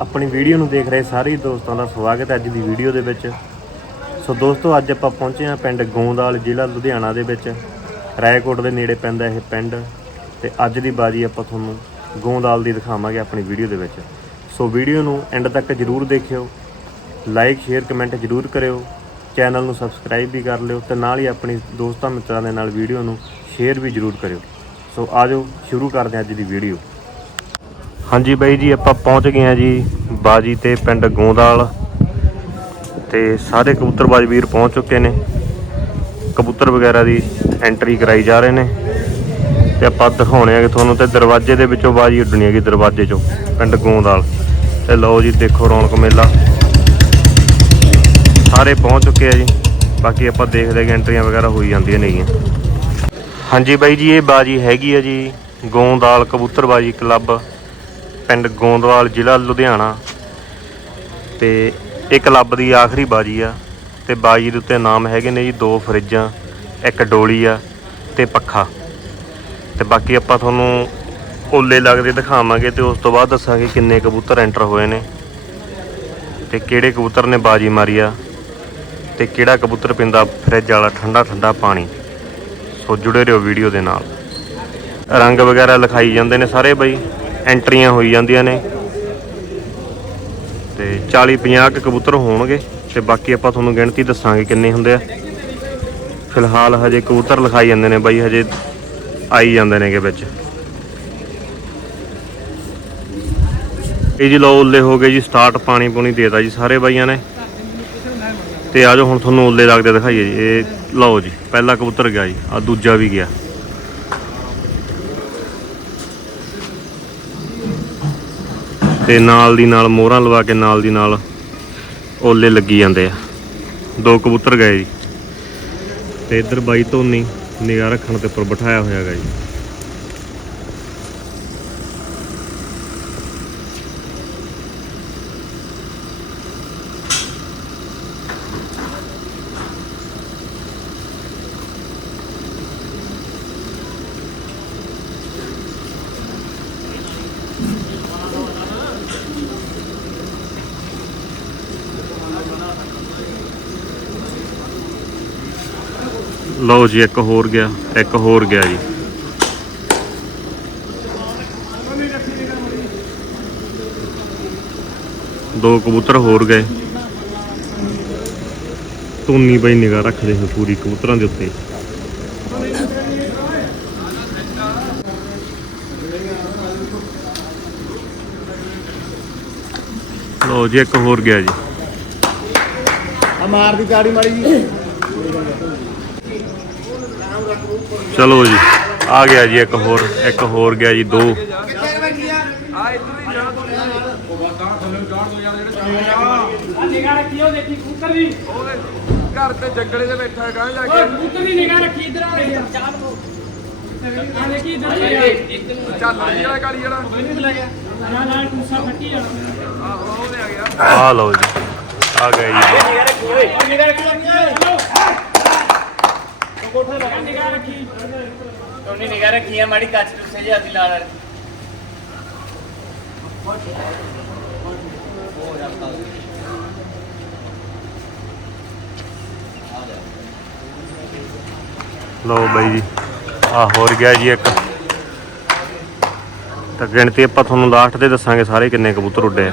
ਆਪਣੀ ਵੀਡੀਓ ਨੂੰ ਦੇਖ ਰਹੇ ਸਾਰੇ ਦੋਸਤਾਂ ਦਾ ਸਵਾਗਤ ਹੈ ਅੱਜ ਦੀ ਵੀਡੀਓ ਦੇ ਵਿੱਚ। ਸੋ ਦੋਸਤੋ, ਅੱਜ ਆਪਾਂ ਪਹੁੰਚੇ ਹਾਂ ਪਿੰਡ ਗੋਂਦਾਲ, ਜ਼ਿਲ੍ਹਾ ਲੁਧਿਆਣਾ ਦੇ ਵਿੱਚ। ਰਾਏਕੋਟ ਦੇ ਨੇੜੇ ਪੈਂਦਾ ਇਹ ਪਿੰਡ। ਤੇ ਅੱਜ ਦੀ ਬਾਜੀ ਆਪਾਂ ਤੁਹਾਨੂੰ ਗੋਂਦਾਲ ਦੀ ਦਿਖਾਵਾਂਗੇ ਆਪਣੀ ਵੀਡੀਓ ਦੇ ਵਿੱਚ। ਸੋ ਵੀਡੀਓ ਨੂੰ ਐਂਡ ਤੱਕ ਜਰੂਰ ਦੇਖਿਓ। ਲਾਈਕ, ਸ਼ੇਅਰ, ਕਮੈਂਟ ਜਰੂਰ ਕਰਿਓ। ਚੈਨਲ ਨੂੰ ਸਬਸਕ੍ਰਾਈਬ ਵੀ ਕਰ ਲਿਓ ਤੇ ਨਾਲ ਹੀ ਆਪਣੇ ਦੋਸਤਾਂ ਮਿੱਤਰਾਂ ਦੇ ਨਾਲ ਵੀਡੀਓ ਨੂੰ ਸ਼ੇਅਰ ਵੀ ਜਰੂਰ ਕਰਿਓ। ਸੋ ਆਜੋ, ਸ਼ੁਰੂ ਕਰਦੇ ਹਾਂ ਅੱਜ ਦੀ ਵੀਡੀਓ। ਹਾਂਜੀ ਬਾਈ ਜੀ, ਆਪਾਂ ਪਹੁੰਚ ਗਏ ਹਾਂ ਜੀ ਬਾਜੀ ਤੇ ਪਿੰਡ ਗੋਂਦਾਲ ਤੇ ਸਾਰੇ ਕਬੂਤਰਬਾਜ਼ ਵੀਰ ਪਹੁੰਚ ਚੁੱਕੇ ਨੇ। ਕਬੂਤਰ ਵਗੈਰਾ ਦੀ ਐਂਟਰੀ ਕਰਾਈ ਜਾ ਰਹੇ ਨੇ ਤੇ ਆਪਾਂ ਦਿਖਾਉਣੇ ਆ ਕਿ ਤੁਹਾਨੂੰ ਤੇ ਦਰਵਾਜ਼ੇ ਦੇ ਵਿੱਚੋਂ ਬਾਜੀ ਉੱਡਣੀ ਹੈਗੀ ਦਰਵਾਜ਼ੇ ਚੋਂ, ਪਿੰਡ ਗੋਂਦਾਲ। ਤੇ ਲਓ ਜੀ, ਦੇਖੋ ਰੌਣਕ ਮੇਲਾ। ਸਾਰੇ ਪਹੁੰਚ ਚੁੱਕੇ ਆ ਜੀ, ਬਾਕੀ ਆਪਾਂ ਦੇਖਦੇ ਕਿ ਐਂਟਰੀਆਂ ਵਗੈਰਾ ਹੋਈ ਜਾਂਦੀਆਂ ਨੇਗੀਆਂ। ਹਾਂਜੀ ਬਾਈ ਜੀ, ਇਹ ਬਾਜੀ ਹੈਗੀ ਆ ਜੀ, ਗੋਂਦਾਲ ਕਬੂਤਰਬਾਜੀ ਕਲੱਬ ਪਿੰਡ ਗੋਂਦਵਾਲ ਜ਼ਿਲ੍ਹਾ ਲੁਧਿਆਣਾ ਤੇ ਇਹ ਕਲੱਬ ਦੀ ਆਖਰੀ ਬਾਜੀ ਆ ਤੇ ਬਾਜੀ ਦੇ ਉੱਤੇ ਨਾਮ ਹੈਗੇ ਨੇ ਜੀ ਦੋ ਫਰਿੱਜਾਂ, ਇੱਕ ਡੋਲੀ ਆ ਤੇ ਪੱਖਾ। ਤੇ ਬਾਕੀ ਆਪਾਂ ਤੁਹਾਨੂੰ ਓਲੇ ਲੱਗਦੇ ਦਿਖਾਵਾਂਗੇ ਤੇ ਉਸ ਤੋਂ ਬਾਅਦ ਦੱਸਾਂਗੇ ਕਿੰਨੇ ਕਬੂਤਰ ਐਂਟਰ ਹੋਏ ਨੇ ਤੇ ਕਿਹੜੇ ਕਬੂਤਰ ਨੇ ਬਾਜੀ ਮਾਰੀ ਆ ਤੇ ਕਿਹੜਾ ਕਬੂਤਰ ਪਿੰਦਾ ਫਰਿੱਜ ਵਾਲਾ ਠੰਡਾ ਠੰਡਾ ਪਾਣੀ। ਸੋ ਜੁੜੇ ਰਹੋ ਵੀਡੀਓ ਦੇ ਨਾਲ। ਰੰਗ ਵਗੈਰਾ ਲਿਖਾਈ ਜਾਂਦੇ ਨੇ ਸਾਰੇ ਬਈ। ਐਂਟਰੀਆਂ ਹੋਈ ਜਾਂਦੀਆਂ ਨੇ। ਤੇ 40 50 ਕੁ ਕਬੂਤਰ ਹੋਣਗੇ ਤੇ ਬਾਕੀ ਆਪਾਂ ਤੁਹਾਨੂੰ ਗਿਣਤੀ ਦੱਸਾਂਗੇ ਕਿੰਨੇ ਹੁੰਦੇ ਆ। ਫਿਲਹਾਲ ਹਜੇ ਕਬੂਤਰ ਲਿਖਾਈ ਜਾਂਦੇ ਨੇ ਬਾਈ, ਹਜੇ ਆਈ ਜਾਂਦੇ ਨੇਗੇ ਵਿੱਚ। ਇਹ ਜੀ ਲੋ ਉੱਲੇ ਹੋ ਗਏ ਜੀ ਸਟਾਰਟ ਪਾਣੀ ਪੂਣੀ ਦੇਤਾ ਜੀ ਸਾਰੇ ਬਾਈਆਂ ਨੇ। ਤੇ ਆਜੋ ਹੁਣ ਤੁਹਾਨੂੰ ਉੱਲੇ ਲੱਗਦੇ ਦਿਖਾਈਏ ਜੀ। ਇਹ ਲਓ ਜੀ, ਪਹਿਲਾ ਕਬੂਤਰ ਗਿਆ ਜੀ ਆ ਦੂਜਾ ਵੀ ਗਿਆ। ਤੇ ਨਾਲ ਦੀ ਨਾਲ ਮੋਹਰਾਂ ਲਵਾ ਕੇ ਨਾਲ ਦੀ ਨਾਲ ਓਲੇ ਲੱਗੀ ਜਾਂਦੇ ਆ। ਦੋ ਕਬੂਤਰ ਗਏ ਜੀ। ਤੇ ਇੱਧਰ ਬਾਈ ਧੋਨੀ ਨਿਗਾਹ ਰੱਖਣ ਤੇ ਉੱਪਰ ਬਿਠਾਇਆ ਹੋਇਆ ਹੈਗਾ ਜੀ। ਲਓ ਜੀ, ਇੱਕ ਹੋਰ ਗਿਆ, ਇੱਕ ਹੋਰ ਗਿਆ ਜੀ। ਦੋ ਕਬੂਤਰ ਹੋਰ ਗਏ। ਧੁੰਨੀ ਬਈ ਨਿਗਾਹ ਰੱਖਦੇ ਹੋ ਪੂਰੀ ਕਬੂਤਰਾਂ ਦੇ ਉੱਤੇ। ਲਓ ਜੀ, ਇੱਕ ਹੋਰ ਗਿਆ ਜੀ। ਆ ਮਾਰ ਦੀ ਤਾੜੀ ਮਾੜੀ ਜੀ। ਚਲੋ ਜੀ ਆ ਗਿਆ ਜੀ ਇੱਕ ਹੋਰ ਇੱਕ ਹੋਰ ਗਿਆ ਜੀ ਦੋ। ਘਰ ਤੇ ਜੰਗਲੇ ਦੇ ਬੈਠਾ ਹੈ ਗਾਂ ਜਾ। ਓਏ ਕਬੂਤਰ ਦੀ ਨਿਗਾਹ ਰੱਖੀ ਇਧਰ ਆ ਦੇਖੀ ਇਧਰ ਚੱਲ ਜੀ ਵਾਲਾ ਗਾੜੀ ਜਿਹੜਾ ਨਾ ਨਾ ਟੂਸਾ ਫੱਟੀ ਜਾਣਾ ਆਹੋ ਉਹ ਤੇ ਆ ਗਿਆ ਆ ਲਓ ਜੀ ਆ ਗਏ ਜੀ ਨਿਗਾਹ ਰੱਖੀ ਕੋਠਾ ਲਗਾ ਨਿਗਾਹ ਰੱਖੀ ਉਹਨੇ ਨਿਗਾਹ ਰੱਖੀ ਮਾੜੀ ਕੱਚ ਟੁੱਸੇ ਜਿਹਾ ਦੀ ਲਾਲ ਲਓ ਬਾਈ ਜੀ ਆ ਹੋਰ ਗਿਆ ਜੀ ਇੱਕ। ਤਾਂ ਗਿਣਤੀ ਆਪਾਂ ਤੁਹਾਨੂੰ ਲਾਸਟ ਤੇ ਦੱਸਾਂਗੇ ਸਾਰੇ ਕਿੰਨੇ ਕਬੂਤਰ ਉੱਡੇ ਆ।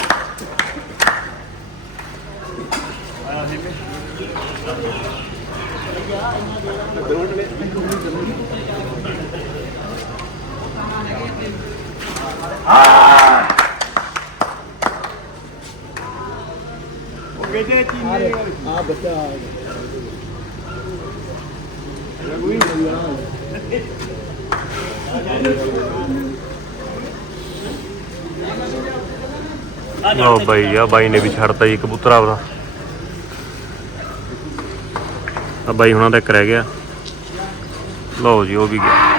ਇਹਦੇ ਚੀਨੇ ਆ ਬੱਚਾ ਆ ਲਓ ਬਾਈ ਆ ਬਾਈ ਨੇ ਵੀ ਛੱਡਤਾ ਜੀ ਕਬੂਤਰ ਆਪਦਾ। ਆ ਬਾਈ ਹੁਣਾਂ ਦਾ ਰਹਿ ਗਿਆ। ਲਓ ਜੀ, ਉਹ ਵੀ ਗਿਆ।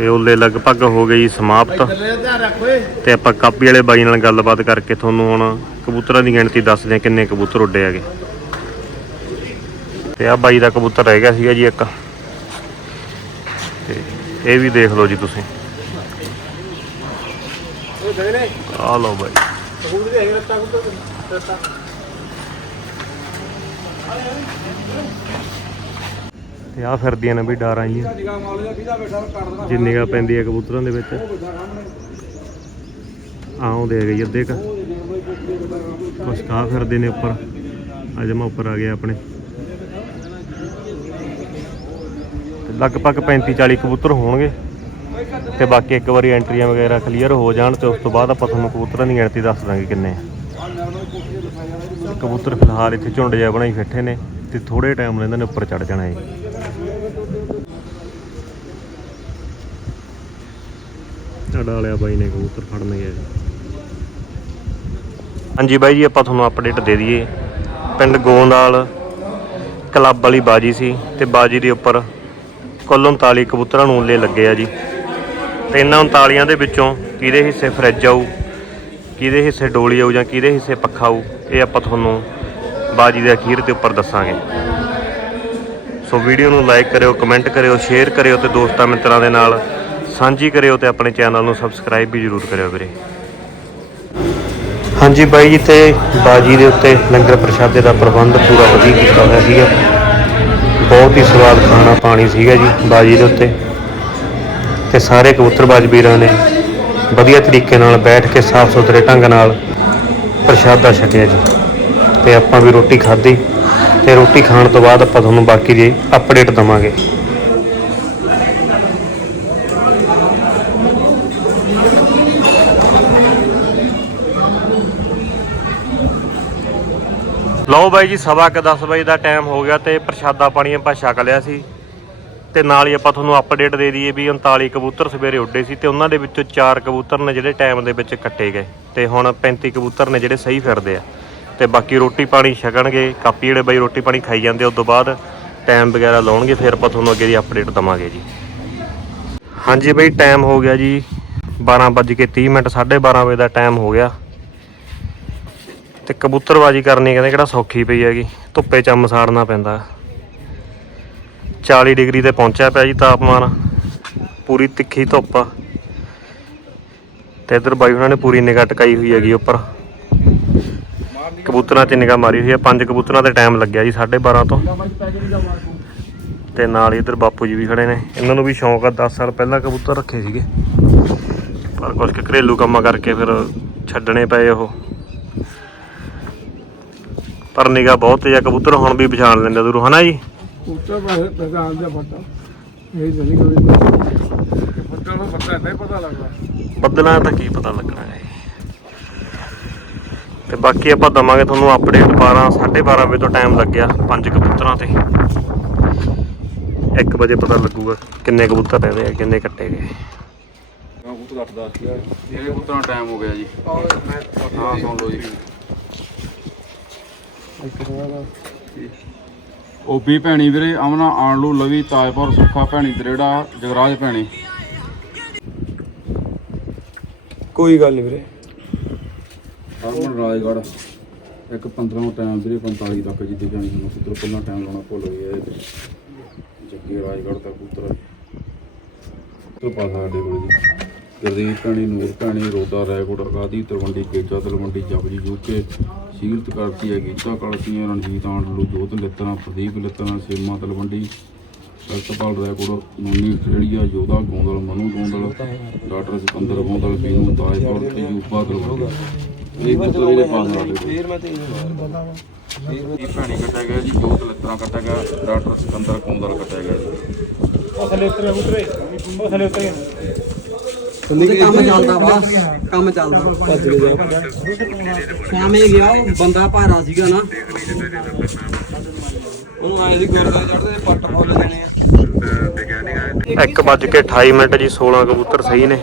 ਤੇ ਉਹਲੇ ਲਗਭਗ ਹੋ ਗਈ ਸਮਾਪਤ। ਤੇ ਆਪਾਂ ਕਾਪੀ ਵਾਲੇ ਬਾਈ ਨਾਲ ਗੱਲਬਾਤ ਕਰਕੇ ਤੁਹਾਨੂੰ ਹੁਣ ਕਬੂਤਰਾਂ ਦੀ ਗਿਣਤੀ ਦੱਸਦੇ ਹਾਂ ਕਿੰਨੇ ਕਬੂਤਰ ਉੱਡੇ ਹੈਗੇ। ਤੇ ਆ ਬਾਈ ਦਾ ਕਬੂਤਰ ਰਹਿ ਗਿਆ ਸੀਗਾ ਜੀ ਇੱਕ। ਤੇ ਇਹ ਵੀ ਦੇਖ ਲਓ ਜੀ ਤੁਸੀਂ। ਆ ਲਓ ਬਾਈ। ਕਬੂਤਰ ਹੈਗੇ ਰੱਤਾ ਕਬੂਤਰ ਰੱਤਾ ਤੇ ਆ ਫਿਰਦੀਆਂ ਨੇ ਵੀ ਡਾਰਾਂ ਜੀ ਜੇ ਨਿਗਾ ਪੈਂਦੀ ਹੈ ਕਬੂਤਰਾਂ ਦੇ ਵਿੱਚ। ਆਉਂਦੇ ਹੈਗੇ ਜੀ ਅੱਧੇ ਕ। ਕੁਛ ਕਾ ਫਿਰਦੇ ਨੇ ਉੱਪਰ। ਅੱਜ ਮੈਂ ਉੱਪਰ ਆ ਗਿਆ ਆਪਣੇ। ਲਗਭਗ 35 40 ਕਬੂਤਰ ਹੋਣਗੇ। ਤੇ ਬਾਕੀ ਇੱਕ ਵਾਰੀ ਐਂਟਰੀਆਂ ਵਗੈਰਾ ਕਲੀਅਰ ਹੋ ਜਾਣ ਤੇ ਉਸ ਤੋਂ ਬਾਅਦ ਆਪਾਂ ਤੁਹਾਨੂੰ ਕਬੂਤਰਾਂ ਦੀ ਗਿਣਤੀ ਦੱਸ ਦਾਂਗੇ ਕਿੰਨੇ ਆ। ਕਬੂਤਰ ਫਿਲਹਾਲ ਇੱਥੇ ਝੁੰਡ ਜਿਹਾ ਬਣਾਈ ਬੈਠੇ ਨੇ ਤੇ ਥੋੜੇ ਟਾਈਮ ਇਹਨਾਂ ਨੇ ਉੱਪਰ ਚੜ ਜਾਣਾ ਹੈ ਅਡਾ ਲਿਆ ਬਾਈ ਨੇ ਕਬੂਤਰ ਫੜਨ ਗਿਆ ਹਾਂਜੀ ਬਾਈ ਜੀ, ਆਪਾਂ ਤੁਹਾਨੂੰ ਅਪਡੇਟ ਦੇ ਦਈਏ। ਪਿੰਡ ਗੋਂਦਾਲ ਕਲੱਬ ਵਾਲੀ ਬਾਜੀ ਸੀ ਤੇ ਬਾਜੀ ਦੇ ਉੱਪਰ ਕੁੱਲ 39 ਕਬੂਤਰਾਂ ਨੂੰ ਉੱਲੇ ਲੱਗੇ ਆ ਜੀ। ਤੇ ਇਹਨਾਂ 39 ਦੇ ਵਿੱਚੋਂ ਕਿਹਦੇ ਹਿੱਸੇ ਫਰਿੱਜ ਆਊ, ਕਿਹਦੇ ਹਿੱਸੇ ਡੋਲੀ ਆਊ ਜਾਂ ਕਿਹਦੇ ਹਿੱਸੇ ਪੱਖਾ ਆਊ, ਇਹ ਆਪਾਂ ਤੁਹਾਨੂੰ ਬਾਜੀ ਦੇ ਅਖੀਰ ਦੇ ਉੱਪਰ ਦੱਸਾਂਗੇ। ਸੋ ਵੀਡੀਓ ਨੂੰ ਲਾਈਕ ਕਰਿਓ, ਕਮੈਂਟ ਕਰਿਓ, ਸ਼ੇਅਰ ਕਰਿਓ ਤੇ ਦੋਸਤਾਂ ਮਿੱਤਰਾਂ ਦੇ ਨਾਲ ਸਾਂਝੀ ਕਰਿਓ ਤੇ ਆਪਣੇ ਚੈਨਲ ਨੂੰ ਸਬਸਕ੍ਰਾਈਬ ਵੀ ਜਰੂਰ ਕਰਿਓ ਵੀਰੇ। ਹਾਂਜੀ ਬਾਈ ਜੀ, ਤੇ ਬਾਜੀ ਦੇ ਉੱਤੇ ਲੰਗਰ ਪ੍ਰਸ਼ਾਦੇ ਦਾ ਪ੍ਰਬੰਧ ਪੂਰਾ ਵਧੀਆ ਕੀਤਾ ਹੋਇਆ ਸੀਗਾ। ਬਹੁਤ ਹੀ ਸਵਾਦ ਖਾਣਾ ਪਾਣੀ ਸੀਗਾ ਜੀ ਬਾਜੀ ਦੇ ਉੱਤੇ। ਤੇ ਸਾਰੇ ਕਬੂਤਰਬਾਜ਼ ਵੀਰਾਂ ਨੇ ਵਧੀਆ ਤਰੀਕੇ ਨਾਲ ਬੈਠ ਕੇ ਸਾਫ਼ ਸੁਥਰੇ ਢੰਗ ਨਾਲ ਪ੍ਰਸ਼ਾਦਾ ਛਕਿਆ ਜੀ। ਤੇ ਆਪਾਂ ਵੀ ਰੋਟੀ ਖਾਧੀ। ਤੇ ਰੋਟੀ ਖਾਣ ਤੋਂ ਬਾਅਦ ਆਪਾਂ ਤੁਹਾਨੂੰ ਬਾਕੀ ਦੀ ਅਪਡੇਟ ਦਵਾਂਗੇ। ਲਓ ਬਾਈ ਜੀ, ਸਵਾ ਕੇ 10 ਵਜੇ ਦਾ ਟਾਈਮ ਹੋ ਗਿਆ ਤੇ ਪ੍ਰਸ਼ਾਦਾ ਪਾਣੀ ਆਪਾਂ ਛਕ ਲਿਆ ਸੀ। ਤੇ ਨਾਲ ਹੀ ਆਪਾਂ ਤੁਹਾਨੂੰ ਅਪਡੇਟ ਦੇ ਦਈਏ ਵੀ 39 ਕਬੂਤਰ ਸਵੇਰੇ ਉੱਡੇ ਸੀ ਤੇ ਉਹਨਾਂ ਦੇ ਵਿੱਚੋਂ 4 ਕਬੂਤਰ ਨੇ ਜਿਹੜੇ ਟਾਈਮ ਦੇ ਵਿੱਚ ਕੱਟੇ ਗਏ। ਤੇ ਹੁਣ 35 ਕਬੂਤਰ ਨੇ ਜਿਹੜੇ ਸਹੀ ਫਿਰਦੇ ਆ। ਤੇ ਬਾਕੀ ਰੋਟੀ ਪਾਣੀ ਛਕਣਗੇ, ਕਾਪੀ ਜਿਹੜੇ ਬਾਈ ਰੋਟੀ ਪਾਣੀ ਖਾਈ ਜਾਂਦੇ ਉਸ ਤੋਂ ਬਾਅਦ ਟਾਈਮ ਵਗੈਰਾ ਲਾਉਣਗੇ, ਫਿਰ ਆਪਾਂ ਤੁਹਾਨੂੰ ਅੱਗੇ ਦੀ ਅਪਡੇਟ ਦਵਾਂਗੇ ਜੀ। ਹਾਂਜੀ ਬਾਈ ਟਾਈਮ ਹੋ ਗਿਆ ਜੀ 12:30 ਮਿੰਟ 12:30 ਵਜੇ ਦਾ ਟਾਈਮ ਹੋ ਗਿਆ। ਤੇ ਕਬੂਤਰਬਾਜੀ ਕਰਨੀ ਕਹਿੰਦੇ ਕਿਹੜਾ ਸੌਖੀ ਪਈ ਹੈਗੀ, ਧੁੱਪੇ ਚੰਮ ਸਾੜਨਾ ਪੈਂਦਾ। 40 ਡਿਗਰੀ ਤੇ ਪਹੁੰਚਿਆ ਪਿਆ ਜੀ ਤਾਪਮਾਨ, ਪੂਰੀ ਤਿੱਖੀ ਧੁੱਪ। ਆ ਤੇ ਇਧਰ ਬਾਈ ਉਹਨਾਂ ਨੇ ਪੂਰੀ ਨਿਗਾਹ ਟਕਾਈ ਹੋਈ ਹੈਗੀ ਉੱਪਰ। ਕਬੂਤਰਾਂ 'ਚ ਨਿਗਾਹ ਮਾਰੀ ਹੋਈ ਹੈ ਪੰਜ ਕਬੂਤਰਾਂ ਤੇ ਟਾਈਮ ਲੱਗਿਆ ਜੀ 12:30 ਤੋਂ। ਤੇ ਨਾਲ ਹੀ ਇਧਰ ਬਾਪੂ ਜੀ ਵੀ ਖੜੇ ਨੇ। ਇਹਨਾਂ ਨੂੰ ਵੀ ਸ਼ੌਂਕ ਆ 10 ਸਾਲ ਪਹਿਲਾਂ ਕਬੂਤਰ ਰੱਖੇ ਸੀਗੇ। ਪਰ ਕੁਝ ਘਰੇਲੂ ਕੰਮਾਂ ਕਰਕੇ ਫਿਰ ਛੱਡਣੇ ਪਏ ਉਹ। ਪਰ ਨਿਗਾਹ ਬਹੁਤ ਤੇਜ਼ ਆ ਕਬੂਤਰ ਹੁਣ ਵੀ ਪਛਾਣ ਲੈਂਦੇ ਦੂਰੋਂ ਹਨਾ ਜੀ? ਪਛਾਣ ਦਾ ਫੱਟਾ ਇਹ ਜਣੀ ਕੋਈ ਫੱਟਾ ਨੂੰ ਪਤਾ ਨਹੀਂ ਪਤਾ ਲੱਗਦਾ। ਬੱਦਲਾਂ ਦਾ ਤਾਂ ਕੀ ਪਤਾ ਲੱਗਣਾ ਹੈ। ਤੇ ਬਾਕੀ ਆਪਾਂ ਦਵਾਂਗੇ ਤੁਹਾਨੂੰ ਅਪਡੇਟ 12 12:30 ਵਜੇ ਤੋਂ ਟਾਈਮ ਲੱਗਿਆ ਪੰਜ ਕਬੂਤਰਾਂ ਤੇ। 1 ਵਜੇ ਪਤਾ ਲੱਗੂਗਾ ਕਿੰਨੇ ਕਬੂਤਰ ਰਹਿੰਦੇ ਆ ਕਿੰਨੇ ਕੱਟੇ ਗਏ। ਕਬੂਤਰ 8 10 ਇਹ ਕਬੂਤਰਾਂ ਟਾਈਮ ਹੋ ਗਿਆ ਜੀ? ਹਾਂ ਸੁਣ ਲਓ ਜੀ। ਓਬੀ ਭੈਣੀ ਵੀਰੇ ਅਮਨਾ ਆਣਲੂ ਲਵੀ ਤਾਜਪੁਰ ਸੁੱਖਾ ਭੈਣੀ ਦਰੇੜਾ ਜਗਰਾਜ ਭੈਣੀ। ਕੋਈ ਗੱਲ ਨਹੀਂ ਵੀਰੇ। ਹਰਮਨ ਰਾਜਗੜ੍ਹ ਇੱਕ 15 ਟਾਈਮ ਵੀਰੇ 45 ਤੱਕ ਜਿੱਦੇ ਜਾਣੀ ਹੁਣ ਕਬੂਤਰ ਪਹਿਲਾਂ ਟਾਈਮ ਲਾਉਣਾ ਭੁੱਲ ਗਏ ਇਹ ਤੇ ਜੱਗੇ ਰਾਜਗੜ ਦਾ ਕਬੂਤਰ ਹੈ ਕਬੂਤਰ ਸਾਡੇ ਕੋਲ ਜੀ। ਗੁਰਦੀਪ ਭੈਣੀ, ਨੂਰ ਭੈਣੀ, ਰੋਦਾ ਰਾਏਕੋਟ ਅਗਾਦੀ ਤਲਵੰਡੀ ਕੇਜਾ, ਤਲਵੰਡੀ ਜਪਜੀ ਯੂਕੇ ਸੀਰਤ ਕਰਤੀ ਹੈ, ਗੀਤਾ ਕਲਸੀਆਂ ਰਣਜੀਤ ਆਂਡਲੂ ਜੋਤ ਲਿੱਤਣਾ, ਪ੍ਰਦੀਪ ਲਿੱਤਣਾ, ਸੇਮਾ ਤਲਵੰਡੀ ਸਤਪਾਲ ਰਾਏਕੋਟ ਨੋਨੀ ਆਸਟ੍ਰੇਲੀਆ, ਯੋਧਾ ਗੋਂਦਲ, ਮਨੂ ਗੋਂਦਲ, ਡਾਕਟਰ ਸਿਕੰਦਰ ਗੋਂਦਲ, ਬੀਨੂ ਤਾਜਪੁਰ ਤੇ ਯੂਪਾ ਤਲਵੰਡੀ। ਇਹ ਕਬੂਤਰ ਇਹਦੇ ਪਾਸ ਸਾਡੇ ਕੋਲ ਫੇਰ ਮੈਂ ਤੇ ਇਹ ਭੈਣੀ ਕੱਟਿਆ ਗਿਆ ਜੀ ਜੋਤ ਲਿੱਤਣਾ ਕੱਟਿਆ ਗਿਆ ਡਾਕਟਰ ਸਿਕੰਦਰ ਗੋਂਦਲ ਕੱਟਿਆ ਗਿਆ ਜੀ। ਥੱਲੇ ਉਤਰੇ ਉਤਰੇ। ਥੱਲੇ ਉਤਰੇ। ਉਹਦੇ ਕੰਮ ਚੱਲਦਾ ਵਾ ਕੰਮ ਚੱਲਦਾ। ਭੱਜ ਗਿਆ ਸ਼ਾਮੇ ਗਿਆ ਉਹ ਬੰਦਾ ਭਾਰਾ ਸੀਗਾ ਨਾ। ਉਹਨੂੰ ਆਏ ਦੀ ਗੁਰਦਾ ਚੜਦੇ ਪੱਟ ਫੁੱਲ ਦੇਣੇ ਆ। 1:28 ਮਿੰਟ ਜੀ 16 ਕਬੂਤਰ ਸਹੀ ਨੇ।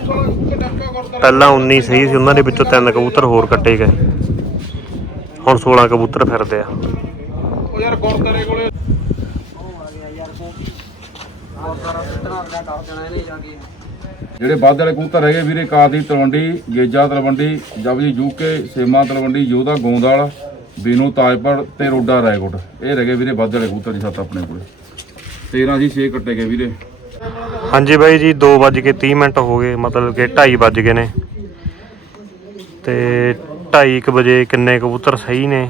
ਪਹਿਲਾਂ 19 ਸਹੀ ਸੀ ਉਹਨਾਂ ਦੇ ਵਿੱਚੋਂ ਤਿੰਨ ਕਬੂਤਰ ਹੋਰ ਕੱਟੇ ਗਏ। ਹੁਣ 16 ਕਬੂਤਰ ਫਿਰਦੇ ਆ। ਉਹ ਯਾਰ ਗੁਰਦਾਰੇ ਕੋਲੇ? ਜਿਹੜੇ ਵੱਧ ਵਾਲੇ ਕਬੂਤਰ ਹੈਗੇ ਵੀਰੇ ਕਾਦੀ ਤਲਵੰਡੀ ਗੇਜਾ ਤਲਵੰਡੀ ਜਬਜੀ ਯੂਕੇ ਸੇਮਾ ਤਲਵੰਡੀ ਯੋਧਾ ਗੋਂਦਾਲ ਬੀਨੂ ਤਾਜਪੁਰ ਤੇ ਰੋਡਾ ਰਾਏਕੋਟ। ਇਹ ਰਹਿ ਗਏ ਵੀਰੇ ਵੱਧ ਵਾਲੇ ਕਬੂਤਰ ਜੀ ਸੱਤ ਆਪਣੇ ਕੋਲੇ। 13 ਜੀ 6 ਕੱਟੇ ਗਏ ਵੀਰੇ। ਹਾਂਜੀ ਬਾਈ ਜੀ 2:30 ਮਿੰਟ ਹੋ ਗਏ, ਮਤਲਬ ਕਿ 2:30 ਵੱਜ ਗਏ ਨੇ। ਤੇ 2:30 ਵਜੇ ਕਿੰਨੇ ਕਬੂਤਰ ਸਹੀ ਨੇ,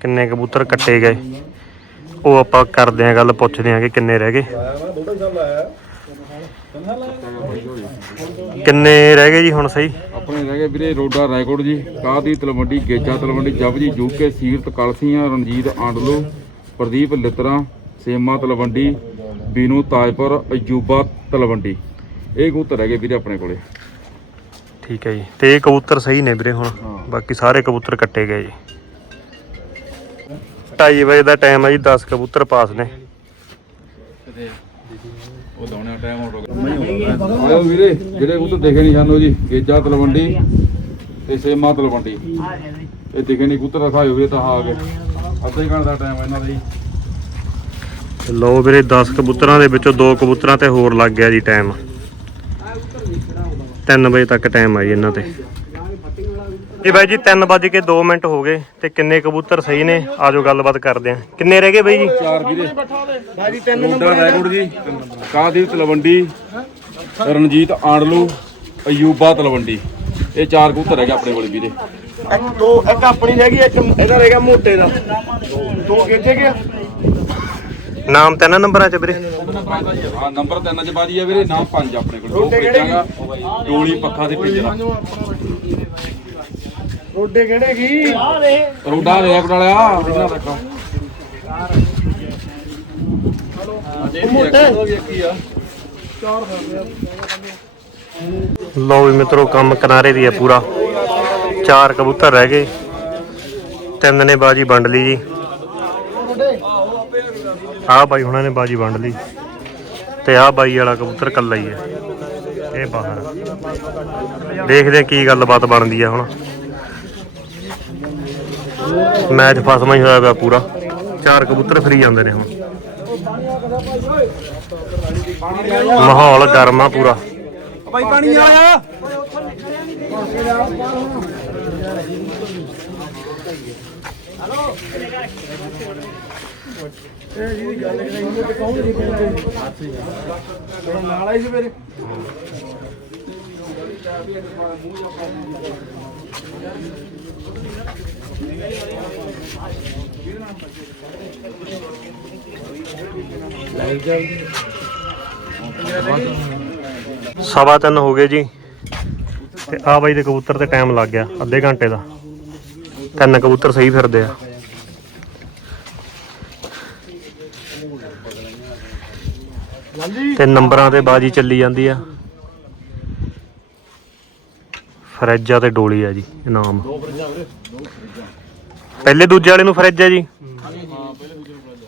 ਕਿੰਨੇ ਕਬੂਤਰ ਕੱਟੇ ਗਏ। ਉਹ ਆਪਾਂ ਕਰਦੇ ਆਂ ਗੱਲ, ਪੁੱਛਦੇ ਆਂ ਕਿ ਕਿੰਨੇ ਰਹਿ ਗਏ। ਕਿੰਨੇ ਰਹਿ ਗਏ ਜੀ ਹੁਣ ਸਹੀ? ਆਪਣੇ ਰਹਿ ਗਏ ਵੀਰੇ ਰੋਡਾ ਰਾਏਕੋਟ ਜੀ ਕਾਦੀ ਤਲਵੰਡੀ, ਗੇਜਾ ਤਲਵੰਡੀ, ਜੱਬ ਜੀ ਜੂਕੇ ਸੀਰਤ, ਕਲਸੀਆਂ, ਰਣਜੀਤ, ਆਂਡਲੋ, ਪ੍ਰਦੀਪ, ਲਿਤਰਾ, ਸੇਮਾ ਤਲਵੰਡੀ ਬੀਨੂ ਤਾਜਪੁਰ ਅਜੂਬਾ ਤਲਵੰਡੀ। ਇਹ ਕਬੂਤਰ ਰਹਿ ਗਏ ਵੀਰੇ ਆਪਣੇ ਕੋਲੇ। ਠੀਕ ਹੈ ਜੀ। ਤੇ ਇਹ ਕਬੂਤਰ ਸਹੀ ਨੇ ਵੀਰੇ ਹੁਣ। ਬਾਕੀ ਸਾਰੇ ਕਬੂਤਰ ਕੱਟੇ ਗਏ ਜੀ। 2:30 ਵਜੇ ਦਾ ਟਾਈਮ ਹੈ ਜੀ 10 ਕਬੂਤਰ ਪਾਸ ਨੇ। ਉਹ ਦਾਉਣੇ ਟਾਈਮ ਹੋ ਗਿਆ। ਆਇਓ ਵੀਰੇ ਜਿਹੜੇ ਕਬੂਤਰ ਦਿਖੇ ਨਹੀਂ ਸਾਨੂੰ ਜੀ ਗੇਜਾ ਤਲਵੰਡੀ ਤੇ ਸੇਮਾ ਤਲਵੰਡੀ। ਇਹ ਦਿਖੇ ਨਹੀਂ ਕਬੂਤਰ ਦਿਖਾਇਓ ਵੀਰੇ ਤਾਂ ਆ ਗਏ। ਅੱਧੇ ਘੰਟੇ ਦਾ ਟਾਈਮ ਇਹਨਾਂ ਦਾ ਜੀ। ਲਓ ਵੀਰੇ 10 ਕਬੂਤਰਾਂ ਦੇ ਵਿੱਚੋਂ ਦੋ ਕਬੂਤਰਾਂ ਤੇ ਹੋਰ ਲੱਗ ਗਿਆ ਜੀ ਟਾਈਮ 3 ਵਜੇ ਤੱਕ ਟਾਈਮ ਆ ਜੀ ਇਹਨਾਂ ਤੇ। ਜੀ ਬਾਈ ਜੀ 3 ਵਜੇ ਕੇ 2 ਮਿੰਟ ਹੋ ਗਏ ਤੇ ਕਿੰਨੇ ਕਬੂਤਰ ਸਹੀ ਨੇ? ਆਜੋ ਗੱਲਬਾਤ ਕਰਦੇ ਆਂ ਕਿੰਨੇ ਰਹਿ ਗਏ ਬਾਈ ਜੀ? ਚਾਰ ਵੀਰੇ। ਰੋਡਾ ਰਾਏਕੋਟ ਜੀ। ਕਾਦੀਪ ਤਲਵੰਡੀ ਰਣਜੀਤ ਆਂਡਲੂ ਅਯੂਬਾ ਤਲਵੰਡੀ। ਇਹ ਚਾਰ ਕਬੂਤਰ ਹੈਗੇ ਆਪਣੇ ਕੋਲ ਵੀਰੇ। ਇੱਕ ਦੋ ਇੱਕ ਆਪਣੀ ਰਹਿ ਗਈ ਇੱਕ ਇਹਦਾ ਰਹਿ ਗਿਆ ਮੋਟੇ ਦਾ। ਦੋ ਕਿੱਥੇ ਗਿਆ। ਨਾਮ ਤਿੰਨ ਨੰਬਰਾਂ 'ਚ ਵੀਰੇ? ਹਾਂ ਨੰਬਰ 3 ਚ ਬਾਜੀ ਆ ਵੀਰੇ ਨਾਮ 5 ਆਪਣੇ ਕੋਲ ਦੋ ਭੇਜਾਂਗਾ ਡੋਲੀ ਪੱਖਾ ਤੇ ਪਿੰਜਰਾ ਰੋਡੇ ਕਿਹੜੇ ਕੀ? ਰੋਡਾ ਰੇਕਟ ਵਾਲਿਆ ਇਹਨਾਂ ਰੱਖਾ ਲਓ ਵੀ ਮਿੱਤਰੋ ਕੰਮ ਕਿਨਾਰੇ ਦੀ ਹੈ ਪੂਰਾ। ਚਾਰ ਕਬੂਤਰ ਰਹਿ ਗਏ। ਤਿੰਨ ਨੇ ਬਾਜੀ ਵੰਡ ਲਈ ਜੀ। ਆਹ ਬਾਈ ਹੁਣਾਂ ਨੇ ਬਾਜੀ ਵੰਡ ਲਈ ਤੇ ਆਹ ਬਾਈ ਵਾਲਾ ਕਬੂਤਰ ਇਕੱਲਾ ਹੀ ਹੈ। ਇਹ ਬਾਹਰ ਆ। ਦੇਖਦੇ ਕੀ ਗੱਲਬਾਤ ਬਣਦੀ ਆ ਹੁਣ। ਮੈਚ ਫਸਮਾ ਹੀ ਹੋਇਆ ਪਿਆ ਪੂਰਾ। ਚਾਰ ਕਬੂਤਰ ਫਰੀ ਜਾਂਦੇ ਨੇ ਹੁਣ। ਮਾਹੌਲ ਗਰਮ ਆ ਪੂਰਾ। ਬਾਈ ਪਾਣੀ ਆਇਆ ਨਾਲ ਸਵਾ ਤਿੰਨ ਹੋ ਗਏ ਜੀ। ਤੇ ਆ ਬਾਈ ਦੇ ਕਬੂਤਰ ਤੇ ਟਾਈਮ ਲੱਗ ਗਿਆ, ਅੱਧੇ ਘੰਟੇ ਦਾ। ਤਿੰਨ ਕਬੂਤਰ ਸਹੀ ਫਿਰਦੇ ਆ। ਤੇ ਨੰਬਰਾਂ ਤੇ ਬਾਜੀ ਚੱਲੀ ਜਾਂਦੀ ਆ। ਫਰੈਜਾ ਤੇ ਡੋਲੀ ਆ ਜੀ ਇਨਾਮ। ਪਹਿਲੇ ਦੂਜੇ ਵਾਲੇ ਨੂੰ ਫਰੈਜਾ ਜੀ।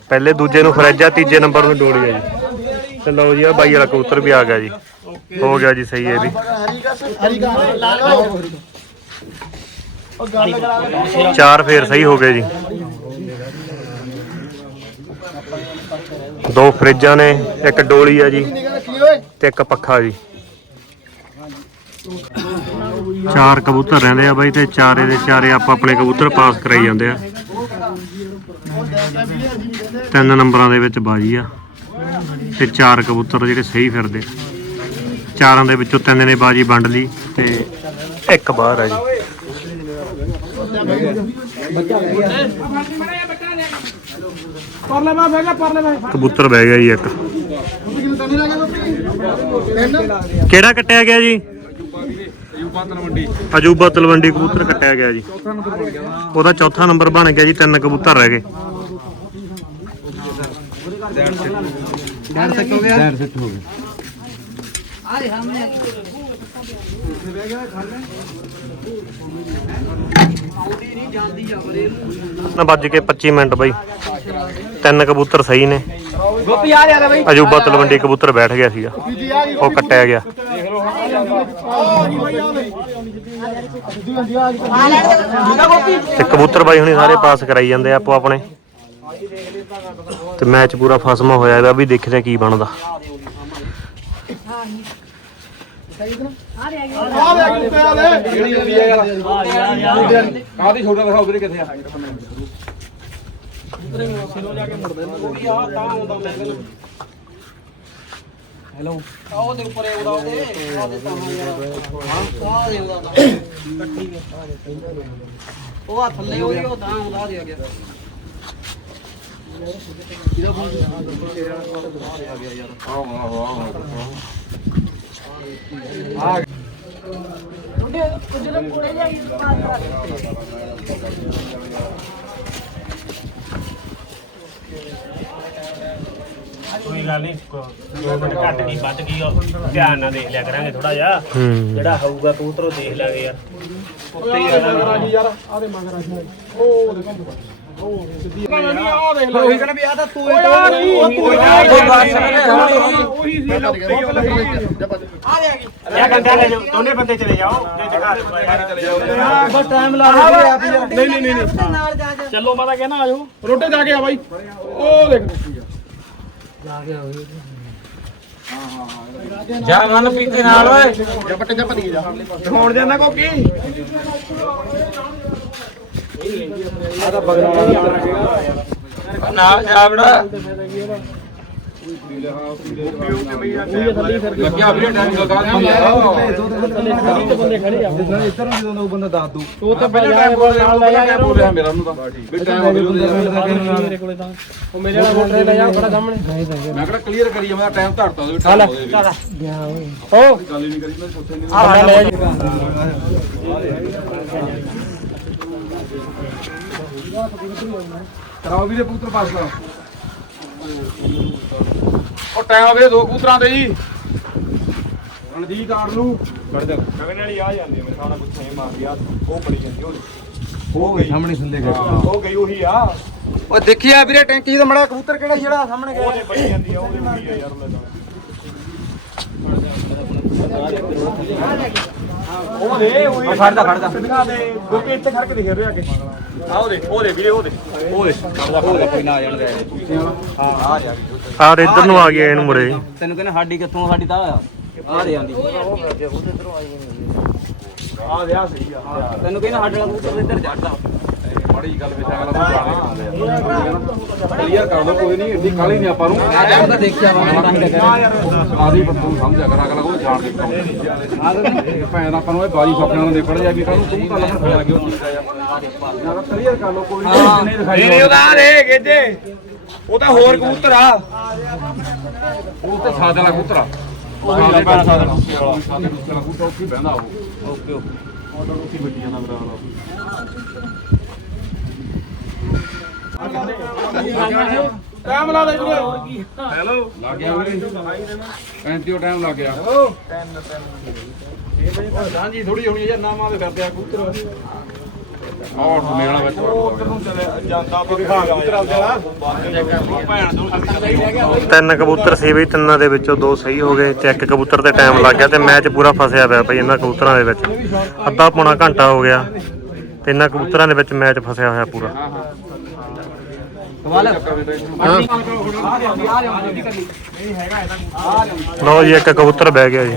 ਪਹਿਲੇ ਦੂਜੇ ਨੂੰ ਫਰੈਜਾ ਤੀਜੇ ਨੰਬਰ ਨੂੰ ਡੋਲੀ ਆ ਜੀ। ਤੇ ਲਓ ਜੀ ਆ ਬਾਈ ਵਾਲਾ ਕਬੂਤਰ ਵੀ ਆ ਗਿਆ ਜੀ। ਹੋ ਗਿਆ ਜੀ ਸਹੀ ਹੈ ਵੀ। ਚਾਰ ਫੇਰ ਸਹੀ ਹੋ ਗਏ ਜੀ। ਦੋ ਫਰਿੱਜਾਂ ਨੇ, ਇੱਕ ਡੋਲੀ ਆ ਜੀ ਤੇ ਇੱਕ ਪੱਖਾ ਜੀ। ਚਾਰ ਕਬੂਤਰ ਰਹਿੰਦੇ ਆ ਬਾਈ ਤੇ ਚਾਰੇ ਦੇ ਚਾਰੇ ਆਪਾਂ ਆਪਣੇ ਕਬੂਤਰ ਪਾਸ ਕਰਾਈ ਜਾਂਦੇ ਆ। ਤਿੰਨ ਨੰਬਰਾਂ ਦੇ ਵਿੱਚ ਬਾਜੀ ਆ ਤੇ ਚਾਰ ਕਬੂਤਰ ਜਿਹੜੇ ਸਹੀ ਫਿਰਦੇ ਆ। ਚਾਰਾਂ ਦੇ ਵਿੱਚੋਂ ਤਿੰਨ ਨੇ ਬਾਜੀ ਵੰਡ ਲਈ ਤੇ ਇੱਕ ਬਾਹਰ ਆ ਜੀ। ਪਰਲੇ ਬਾ ਬੈਗਾ ਪਰਲੇ ਬਾ ਕਬੂਤਰ ਬਹਿ ਗਿਆ ਜੀ ਇੱਕ। ਕਿਹੜਾ ਕੱਟਿਆ ਗਿਆ ਜੀ? ਅਜੂਬਾ ਤਲਵੰਡੀ ਕਬੂਤਰ ਕੱਟਿਆ ਗਿਆ ਜੀ। ਉਹਦਾ ਚੌਥਾ ਨੰਬਰ ਬਣ ਗਿਆ ਜੀ ਤਿੰਨ ਕਬੂਤਰ ਰਹਿ ਗਏ। ਨਾ ਵੱਜ ਕੇ 25 ਮਿੰਟ ਬਈ। ਤਿੰਨ ਕਬੂਤਰ ਸਹੀ ਨੇ। ਗੋਪੀ ਆ ਰਿਹਾ ਬਈ। ਅਜੂਬਾ ਤਲਵੰਡੀ ਕਬੂਤਰ ਬੈਠ ਗਿਆ ਸੀਗਾ। ਉਹ ਕੱਟਿਆ ਗਿਆ। ਤੇ ਕਬੂਤਰ ਬਾਈ ਹੁਣੀ ਸਾਰੇ ਪਾਸ ਕਰਾਈ ਜਾਂਦੇ ਆਪੋ ਆਪਣੇ ਤੇ ਮੈਚ ਪੂਰਾ ਫਸਮਾ ਹੋਇਆ ਇਹਦਾ ਵੀ ਦੇਖਦੇ ਆ ਕੀ ਬਣਦਾ ਕਾਦੀ ਛੋਟਾ ਦਿਖਾਓ ਵੀਰੇ ਕਿੱਥੇ ਆ ਉਹ ਦੇ ਉੱਪਰ ਉਹਦਾ ਉਹਦੇ ਉਹਦੇ ਸਾਹਮਣੇ ਆਹ ਦੇ ਉਹਦਾ ਉਹ ਆ ਥੱਲੇ ਉਹਦੀ ਉਹ ਤਾਂ ਉਹਦਾ ਦੇ ਗਿਆ ਕੋਈ ਗੱਲ ਨਹੀਂ ਦੋ ਮਿੰਟ ਘੱਟ ਗਈ ਵੱਧ ਗਈ ਉਹ ਧਿਆਨ ਨਾਲ ਦੇਖ ਲਿਆ ਕਰਾਂਗੇ ਥੋੜਾ ਜਿਹਾ। ਹੂੰ। ਜਿਹੜਾ ਹੋਊਗਾ ਕਬੂਤਰ ਉਹ ਦੇਖ ਲਾਂਗੇ ਯਾਰ। ਉੱਤੇ ਹੀ ਰਹਿਣਾ। ਯਾਰ ਆਦੇ ਮਗਰ ਆਸ਼ਨੇ ਉਹ ਦੇਖੋ ਉਹ ਸਿੱਧੀ ਆ ਦੇਖ ਲੈ ਉਹੀ ਕਹਿੰਦਾ ਵੀ ਆ ਤਾਂ ਤੂੰ ਓਏ ਆ ਨਹੀਂ ਉਹ ਤੂੰ ਉਹੀ ਉਹੀ ਸੀ ਇਹ ਕੰਟਾ ਲੈ ਜਾਓ ਦੋਨੇ ਬੰਦੇ ਚਲੇ ਜਾਓ ਤੇ ਦਿਖਾ ਦਿਓ ਬਸ ਟਾਈਮ ਲਾ ਦੇ ਆਪ ਹੀ ਨਹੀਂ ਨਹੀਂ ਨਹੀਂ ਨਾਲ ਜਾ ਜਾ। ਚੱਲੋ ਮੈਂ ਤਾਂ ਕਹਿਣਾ ਆਜੋ ਰੋਟੇ ਜਾ ਕੇ ਆ ਬਾਈ। ਉਹ ਦੇਖ। ਜਾ ਮਨ ਪੀਤੇ ਨਾਲ ਓਏ। ਹੁਣ ਜਾਂਦਾ ਕੋਕੀ। ਨਾਲ ਜਾ ਬੜਾ। ਲੱਗਿਆ ਵੀਰੇ ਟਾਈਮ ਲਗਾ ਦੇ ਤੂੰ ਪਹਿਲਾਂ ਟਾਈਮ ਰਿਹਾ ਨਾਲ ਲੈ ਬੋਲ ਰਿਹਾ ਮੇਰਾ ਉਹਨੂੰ ਤਾਂ। ਵੀ ਟਾਈਮ ਮੇਰੇ ਕੋਲੇ ਤਾਂ। ਉਹ ਮੇਰੇ ਵਾਲਾ ਮੋਟਰ ਲੈ ਜਾ ਬੜਾ ਸਾਹਮਣੇ। ਮੈਂ ਕਿਹੜਾ ਕਲੀਅਰ ਕਰੀ ਜਾ ਮੈਂ ਟਾਈਮ ਧੜਤਾ ਉਹਦੇ ਟਾਈਮ ਉਹਦੇ ਵਿੱਚ ਓ ਗੱਲ ਹੀ ਨਹੀਂ ਕਰੀ ਮੈਂ ਪੁੱਛੇ ਨਹੀਂ ਕਰਾਓ ਵੀਰੇ ਪੁੱਤਰ ਪਾਸ ਕਰੋ ਉਹ ਟਾਈਮ ਵੀਰੇ ਦੋ ਕਬੂਤਰਾਂ ਦੇ ਜੀ। ਰਣਜੀਤ ਆੜਲੂ ਕੱਢ ਦੇ। ਗਗਨ ਵਾਲੀ ਆ ਜਾਂਦੀ ਹੈ ਮੇਰੇ ਕੁਝ ਸੇਮ ਆ ਗਿਆ ਉਹ ਬੜੀ ਜਾਂਦੀ ਉਹ ਹੋ ਗਈ। ਸਾਹਮਣੇ ਸੰਦੇ ਉਹ ਗਈ ਉਹੀ ਆ। ਓ ਦੇਖਿਆ ਵੀਰੇ ਟੈਂਕੀ ਦਾ ਮੜਾ ਕਬੂਤਰ ਕਿਹੜਾ ਜਿਹੜਾ ਸਾਹਮਣੇ ਗਿਆ। ਉਹਦੇ ਬੜੀ ਜਾਂਦੀ ਆ ਉਹਦੇ ਉਹੀ ਆ ਯਾਰ ਉਹਦਾ ਉਹ ਦੇ ਉਹੀ ਖੜਦਾ ਖੜਦਾ ਦਿਖਾ ਦੇ ਗੋਪੀ ਇੱਥੇ ਖੜ ਕੇ ਦਿਖ ਰਿਹਾ ਅੱਗੇ ਆ ਉਹਦੇ ਉਹਦੇ ਵੀਰੇ ਉਹਦੇ ਉਹਦੇ ਖੜਦਾ ਕੋਈ ਨਾ ਆ ਜਾਣ ਦੇ। ਹਾਂ ਆ ਰਿਹਾ ਆਰ ਇੱਧਰ ਨੂੰ ਆ ਗਿਆ ਇਹਨੂੰ ਮੁੜੇ। ਤੈਨੂੰ ਕਹਿੰਦਾ ਸਾਡੀ ਕਿੱਥੋਂ ਸਾਡੀ ਤਾਂ ਆ ਦੇ ਆਂਦੀ। ਆ ਰਿਹਾ ਸਹੀ ਆ ਤੈਨੂੰ ਕਹਿੰਦਾ ਸਾਡੇ ਵਾਲਾ ਕਬੂਤਰ ਇੱਧਰ ਚੜਦਾ ਮਾੜੀ ਗੱਲ ਨੂੰ ਕਲੀਅਰ ਕਰ ਲਓ ਕੋਈ ਨਹੀਂ ਇੰਨੀ ਕਾਲੀ ਨਹੀਂ ਆਪਾਂ ਨੂੰ। ਆ ਤਾਂ ਦੇਖਿਆ ਵਾ ਤਾਂ ਹੀ ਕਹਿੰਦਾ ਆਦੀ ਬੰਦੂ ਨੂੰ ਸਮਝਿਆ ਕਰ ਅਗਲਾ ਉਹ ਜਾਣ ਕੇ ਭੈਣ ਆਪਾਂ ਨੂੰ ਇਹ ਬਾਜੀ ਸੁਪਨਿਆਂ ਨੂੰ ਨਿਕਲ ਜਾ ਵੀ ਕਾਹਨੂੰ ਤੂੰ ਤਾਂ ਲਫੜ ਪਿਆ ਗਿਆ। ਉਹ ਚੀਜ਼ ਦਾ ਨਾ ਕਲੀਅਰ ਕਰ ਲਓ ਕੋਈ ਨਹੀਂ ਨਹੀਂ ਦਿਖਾਈ ਵੀਰੇ ਉਹਦਾ ਰੇ ਗੇਜੇ ਉਹ ਤਾਂ ਹੋਰ ਕਬੂਤਰ ਆ। ਉਹ ਤੇ ਸਾਦਾ ਵਾਲਾ ਕਬੂਤਰ ਆ। ਉਹ ਵਾਲਾ ਸਾਦਾ ਵਾਲਾ ਸਾਦਾ ਕਬੂਤਰ ਉੱਥੇ ਬਹਿੰਦਾ ਉਹ ਓਕੇ ਓਕੇ ਆਰਡਰ ਉੱਥੇ ਵੱਜੀ ਜਾਂਦਾ ਮੇਰਾ ਵਾਲਾ ਟਾਈਮ ਲਾ ਦੇ ਵੀਰੇ। ਲੱਗ ਗਿਆ ਵੀਰੇ। 35 ਟਾਈਮ ਲੱਗ ਗਿਆ। ਹਾਂਜੀ ਥੋੜੀ ਹੋਣੀ ਯਾਰ ਨਾਮਾਂ ਦੇ ਕਰਦੇ ਆ ਕਬੂਤਰ ਆਹ ਮੇਰਾ ਵਿੱਚ ਉਧਰ ਨੂੰ ਚਲੇ ਜਾਂਦਾ ਫਿਰ ਭਾਗ ਕਬੂਤਰ ਆਉਂਦੇ ਆ ਭੈਣ ਤੋਂ ਤਿੰਨ ਕਬੂਤਰ ਸੀ ਬਈ ਤਿੰਨਾਂ ਦੇ ਵਿੱਚੋਂ ਦੋ ਸਹੀ ਹੋ ਗਏ। ਤੇ ਇੱਕ ਕਬੂਤਰ ਤੇ ਟਾਈਮ ਲੱਗ ਗਿਆ ਤੇ ਮੈਚ ਪੂਰਾ ਫਸਿਆ ਪਿਆ ਬਈ ਇਹਨਾਂ ਕਬੂਤਰਾਂ ਦੇ ਵਿੱਚ। ਅੱਧਾ ਪੌਣਾ ਘੰਟਾ ਹੋ ਗਿਆ ਤੇ ਇਹਨਾਂ ਕਬੂਤਰਾਂ ਦੇ ਵਿੱਚ ਮੈਚ ਫਸਿਆ ਹੋਇਆ ਪੂਰਾ। ਲਓ ਜੀ, ਇੱਕ ਕਬੂਤਰ ਬਹਿ ਗਿਆ ਜੀ।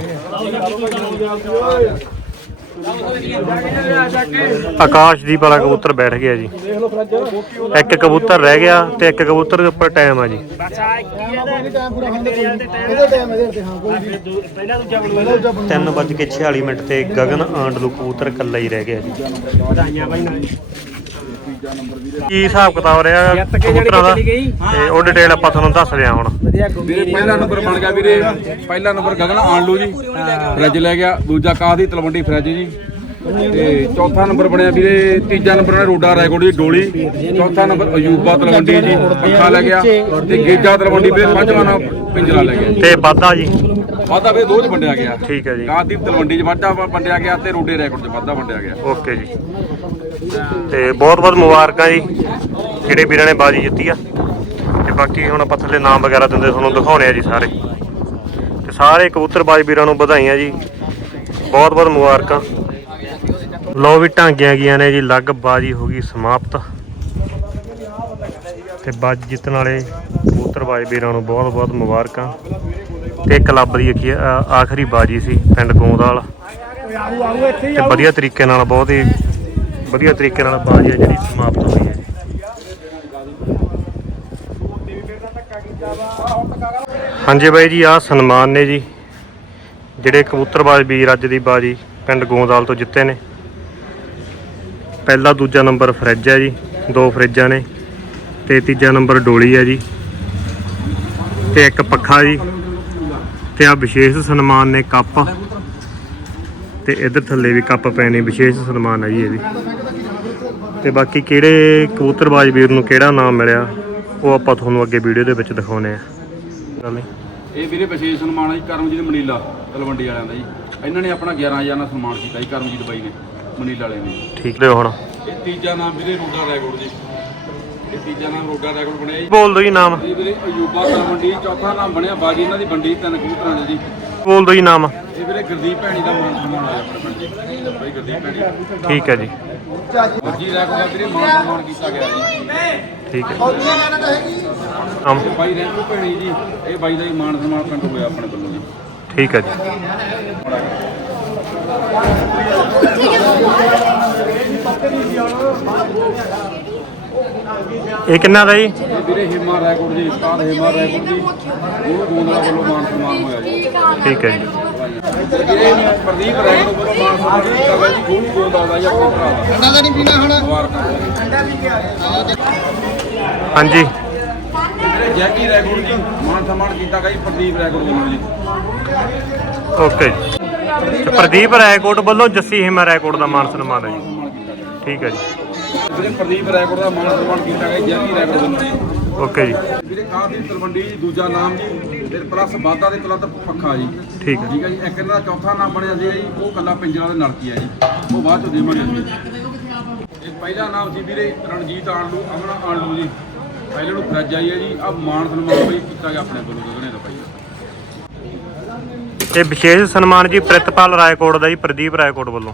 ਆਕਾਸ਼ਦੀਪ ਵਾਲਾ ਕਬੂਤਰ ਬੈਠ ਗਿਆ ਜੀ। ਇੱਕ ਕਬੂਤਰ ਰਹਿ ਗਿਆ ਤੇ ਇੱਕ ਕਬੂਤਰ ਦੇ ਉੱਪਰ ਟਾਈਮ ਆ ਜੀ। ਤਿੰਨ ਵੱਜ ਕੇ 46 ਮਿੰਟ ਤੇ ਗਗਨ, ਆਂਡਲੂ ਕਬੂਤਰ ਇਕੱਲਾ ਹੀ ਰਹਿ ਗਿਆ ਜੀ। ਕੀ ਹਿਸਾਬ ਕਿਤਾਬ ਰਿਹਾ ਕਬੂਤਰਾਂ ਦਾ? ਤੇ ਉਹ ਡਿਟੇਲ ਆਪਾਂ ਤੁਹਾਨੂੰ ਦੱਸ ਦਿਆਂ ਹੁਣ। ਵੀਰੇ ਪਹਿਲਾ ਨੰਬਰ ਬਣ ਗਿਆ ਵੀਰੇ। ਪਹਿਲਾ ਨੰਬਰ ਗਗਨ ਆਣਲੂ ਜੀ। ਫ੍ਰਿਜ ਲੈ ਗਿਆ। ਦੂਜਾ ਕਾਹ ਦੀ? ਤਲਵੰਡੀ ਫ੍ਰਿਜ ਜੀ। ਤੇ ਚੌਥਾ ਨੰਬਰ ਬਣਿਆ ਵੀਰੇ। ਤੀਜਾ ਨੰਬਰ ਨੇ ਰੋਡਾ ਰੈਕੋਰਡ ਦੀ ਡੋਲੀ। ਚੌਥਾ ਨੰਬਰ ਅਯੂਬਾ ਤਲਵੰਡੀ ਜੀ। ਪੱਖਾ ਲੈ ਗਿਆ। ਤੇ ਗੇਜਾ ਤਲਵੰਡੀ ਵੀਰੇ ਪੰਜਵਾਂ ਨੰਬਰ ਪਿੰਜਰਾ ਲੈ ਗਿਆ ਜੀ। ਤੇ ਵਾਧਾ ਜੀ। ਵਾਧਾ ਵੇ ਦੋ ਚ ਵੰਡਿਆ ਗਿਆ। ਠੀਕ ਹੈ ਜੀ। ਗਾਦੀਪ ਤਲਵੰਡੀ ਚ ਵਾਧਾ ਵੰਡਿਆ ਗਿਆ ਤੇ ਰੋਡੇ ਰੈਕੋਰਡ ਚ ਵਾਧਾ ਵੰਡਿਆ ਗਿਆ। ਓਕੇ ਜੀ। ਤੇ ਬਹੁਤ ਬਹੁਤ ਮੁਬਾਰਕਾਂ ਜੀ। ਜਿਹੜੇ ਵੀਰਾਂ ਨੇ ਬਾਜੀ ਜਿੱਤੀ ਆ। ਤੇ ਬਾਕੀ ਹੁਣ ਆਪਾਂ ਥੱਲੇ ਨਾਮ ਵਗੈਰਾ ਦਿੰਦੇ, ਤੁਹਾਨੂੰ ਦਿਖਾਉਣੇ ਆ ਜੀ ਸਾਰੇ। ਤੇ ਸਾਰੇ ਕਬੂਤਰਬਾਜ਼ ਵੀਰਾਂ ਨੂੰ ਵਧਾਈਆਂ ਜੀ। ਬਹੁਤ ਬਹੁਤ ਮੁਬਾਰਕਾਂ। ਲੋ ਵੀ ਢਾਂਗੀਆਂ ਗਈਆਂ ਨੇ ਜੀ, ਲੱਗ ਬਾਜੀ ਹੋ ਗਈ ਸਮਾਪਤ। ਤੇ ਬਾਜ ਜਿੱਤਣ ਵਾਲੇ ਕਬੂਤਰਬਾਜ਼ ਵੀਰਾਂ ਨੂੰ ਬਹੁਤ ਬਹੁਤ ਮੁਬਾਰਕਾਂ। ਤੇ ਕਲੱਬ ਦੀ ਅਖੀ- ਆਖਰੀ ਬਾਜੀ ਸੀ, ਪਿੰਡ ਗੋਂਦਾਲ। ਤੇ ਵਧੀਆ ਤਰੀਕੇ ਨਾਲ ਬਹੁਤ ਹੀ ਵਧੀਆ ਤਰੀਕੇ ਨਾਲ ਬਾਜੀ ਹੈ ਜਿਹੜੀ ਸਮਾਪਤ ਹੋਈ ਹੈ ਜੀ। ਹਾਂਜੀ ਬਾਈ ਜੀ, ਆਹ ਸਨਮਾਨ ਨੇ ਜੀ। ਜਿਹੜੇ ਕਬੂਤਰਬਾਜ਼ ਵੀਰ ਅੱਜ ਦੀ ਬਾਜੀ ਪਿੰਡ ਗੋਂਦਾਲ ਤੋਂ ਜਿੱਤੇ ਨੇ। ਪਹਿਲਾ, ਦੂਜਾ ਨੰਬਰ ਫਰਿੱਜ ਹੈ ਜੀ, ਦੋ ਫਰਿੱਜਾਂ ਨੇ ਤੇ ਤੀਜਾ ਨੰਬਰ ਡੋਲੀ ਹੈ ਜੀ। ਤੇ ਇੱਕ ਪੱਖਾ ਜੀ, ਤੇ ਆ ਵਿਸ਼ੇਸ਼ ਸਨਮਾਨ ਨੇ ਕੱਪ। ਤੇ ਇਧਰ ਥੱਲੇ ਵੀ ਕੱਪ ਪਏ ਨੇ ਵਿਸ਼ੇਸ਼ ਸਨਮਾਨ ਹੈ ਜੀ ਇਹ ਵੀ ਤੇ ਬਾਕੀ ਕਿਹੜੇ ਕਬੂਤਰਬਾਜ਼ ਵੀਰ ਨੂੰ ਕਿਹੜਾ ਨਾਮ ਮਿਲਿਆ ਉਹ ਆਪਾਂ ਤੁਹਾਨੂੰ ਅੱਗੇ ਵੀਡੀਓ ਦੇ ਵਿੱਚ ਦਿਖਾਉਨੇ ਆ ਗੱਲ ਇਹ ਵੀਰੇ ਵਿਸ਼ੇਸ਼ ਸਨਮਾਨ ਹੈ ਜੀ ਕਰਮਜੀਤ ਮਨੀਲਾ ਤਲਵੰਡੀ ਵਾਲਿਆਂ ਦਾ ਜੀ। ਇਹਨਾਂ ਨੇ ਆਪਣਾ 11000 ਨਾਲ ਸਨਮਾਨ ਕੀਤਾ ਜੀ ਕਰਮਜੀਤ ਬਾਈ ਨੇ ਮਨੀਲਾ ਵਾਲੇ ਨੇ। ਠੀਕ। ਲਿਓ ਹੁਣ। ਇਹ ਤੀਜਾ ਨਾਮ ਵੀਰੇ ਰੋਡਾ ਰੈਕੋਰਡ ਜੀ। ਇਹ ਤੀਜਾ ਨਾਮ ਰੋਡਾ ਰੈਕੋਰਡ ਬਣਿਆ ਜੀ। ਬੋਲ ਦੋ ਜੀ ਨਾਮ। ਇਹ ਵੀਰੇ ਅਯੂਬਾ ਤਲਵੰਡੀ ਚੌਥਾ ਨਾਮ ਬਣਿਆ ਬਾਜੀ ਇਹਨਾਂ ਦੀ ਵੰਡੀ ਤਿੰਨ ਕਬੂਤਰਾਂ ਦੇ ਜੀ। ਬੋਲ ਦੋ ਜੀ ਨਾਮ। ਇਹ ਵੀਰੇ ਗੁਰਦੀਪ ਭੈਣੀ ਦਾ ਮਾਨ ਸਨਮਾਨ ਹੋਇਆ ਆਪਣੇ ਪਿੰਡ ਜੀ ਬਾਈ ਗੁਰਦੀਪ ਭੈਣੀ। ਠੀਕ ਹੈ ਜੀ। ਜੀ ਰੈਕੋਰਡ ਦਾ ਵੀਰੇ ਮਾਨ ਸਨਮਾਨ ਕੀਤਾ ਗਿਆ ਜੀ। ਠੀਕ ਹੈ ਨਾਮ ਤੇ ਬਾਈ ਰੈਂਕੂ ਭੈਣੀ ਜੀ ਇਹ ਬਾਈ ਦਾ ਹੀ ਮਾਨ ਸਨਮਾਨ ਪਿੰਡ ਹੋਇਆ ਆਪਣੇ ਵੱਲੋਂ ਜੀ। ਠੀਕ ਹੈ ਜੀ। ਇਹ ਕਿੰਨਾ ਦਾ ਜੀ? ਇਹ ਵੀਰੇ ਹਿਮਾ ਰੈਕੋਰਡ ਜੀ ਉਸਤਾਦ ਹਿਮਾ ਰੈਕੋਰਡ ਜੀ। ਉਹ ਗੋਂਦਲਾ ਵੱਲੋਂ ਮਾਨ ਸਨਮਾਨ ਹੋਇਆ ਜੀ। ਠੀਕ ਹੈ ਜੀ। ਵੀਰੇ ਪ੍ਰਦੀਪ ਰੈਕੋਰਡ ਵੱਲੋਂ ਮਾਨ ਸਨਮਾਨ ਕੀਤਾ ਗਿਆ ਜੀ ਗੋਲੂ ਗੋਂਦਲਾ ਦਾ ਜੀ ਆਪਣੇ ਭਰਾ। ਦਾ ਠੰਡਾ ਤਾਂ ਨਹੀਂ ਪੀਣਾ ਹੁਣ? ਹਾਂਜੀ। ਵੀਰੇ ਜੈਕੀ ਰੈਕੋਰਡ ਜੀ ਮਾਨ ਸਨਮਾਨ ਕੀਤਾ ਗਿਆ ਜੀ ਪ੍ਰਦੀਪ ਰੈਕੋਰਡ ਵੱਲੋਂ ਜੀ। ਓਕੇ ਪ੍ਰਦੀਪ ਰਾਏਕੋਟ ਵੱਲੋਂ ਜੱਸੀ ਹਿਮਾ ਰਾਏਕੋਟ ਦਾ ਮਾਨ ਸਨਮਾਨ ਹੈ ਜੀ। ਠੀਕ ਹੈ ਜੀ। ਵੀਰੇ ਪ੍ਰਦੀਪ ਰੈਕੋਰਡ ਦਾ ਮਾਨ ਸਨਮਾਨ ਕੀਤਾ ਗਿਆ ਜੀ ਜੈਕੀ ਰੈਕੋਰਡ ਵੱਲੋਂ ਓਕੇ ਜੀ। ਵੀਰੇ ਕਾਫੀ ਤਲਵੰਡੀ ਜੀ ਦੂਜਾ ਨਾਮ ਜੀ ਫਿਰ ਪਲੱਸ ਵਾਧਾ ਦੇ ਪਲੱਸ ਪੱਖਾ ਜੀ। ਠੀਕ ਹੈ। ਠੀਕ ਹੈ ਜੀ ਇੱਕ ਇਹਨਾਂ ਦਾ ਚੌਥਾ ਨਾਮ ਬਣਿਆ ਸੀ ਜੀ ਉਹ ਕੱਲਾ ਪਿੰਜਰਾ ਦੇ ਨਲਕੀ ਹੈ ਜੀ। ਉਹ ਬਾਅਦ ਚ ਦੇਵਾਂਗੇ ਜੀ। ਇਹ ਪਹਿਲਾ ਨਾਮ ਸੀ ਵੀਰੇ ਰਣਜੀਤ ਆਣਲੂ ਅਮਨਾ ਆਣਲੂ ਜੀ। ਪਹਿਲੇ ਨੂੰ ਫਰਿੱਜ ਆਈ ਹੈ ਜੀ ਆ ਮਾਨ ਸਨਮਾਨ ਵੀ ਕੀਤਾ ਗਿਆ ਆਪਣੇ ਵੱਲੋਂ ਗਗਨੇ ਦਾ ਭਾਈ। ਇਹ ਵਿਸ਼ੇਸ਼ ਸਨਮਾਨ ਜੀ ਪ੍ਰਿਤਪਾਲ ਰਾਏਕੋਟ ਦਾ ਜੀ ਪ੍ਰਦੀਪ ਰਾਏਕੋਟ ਵੱਲੋਂ।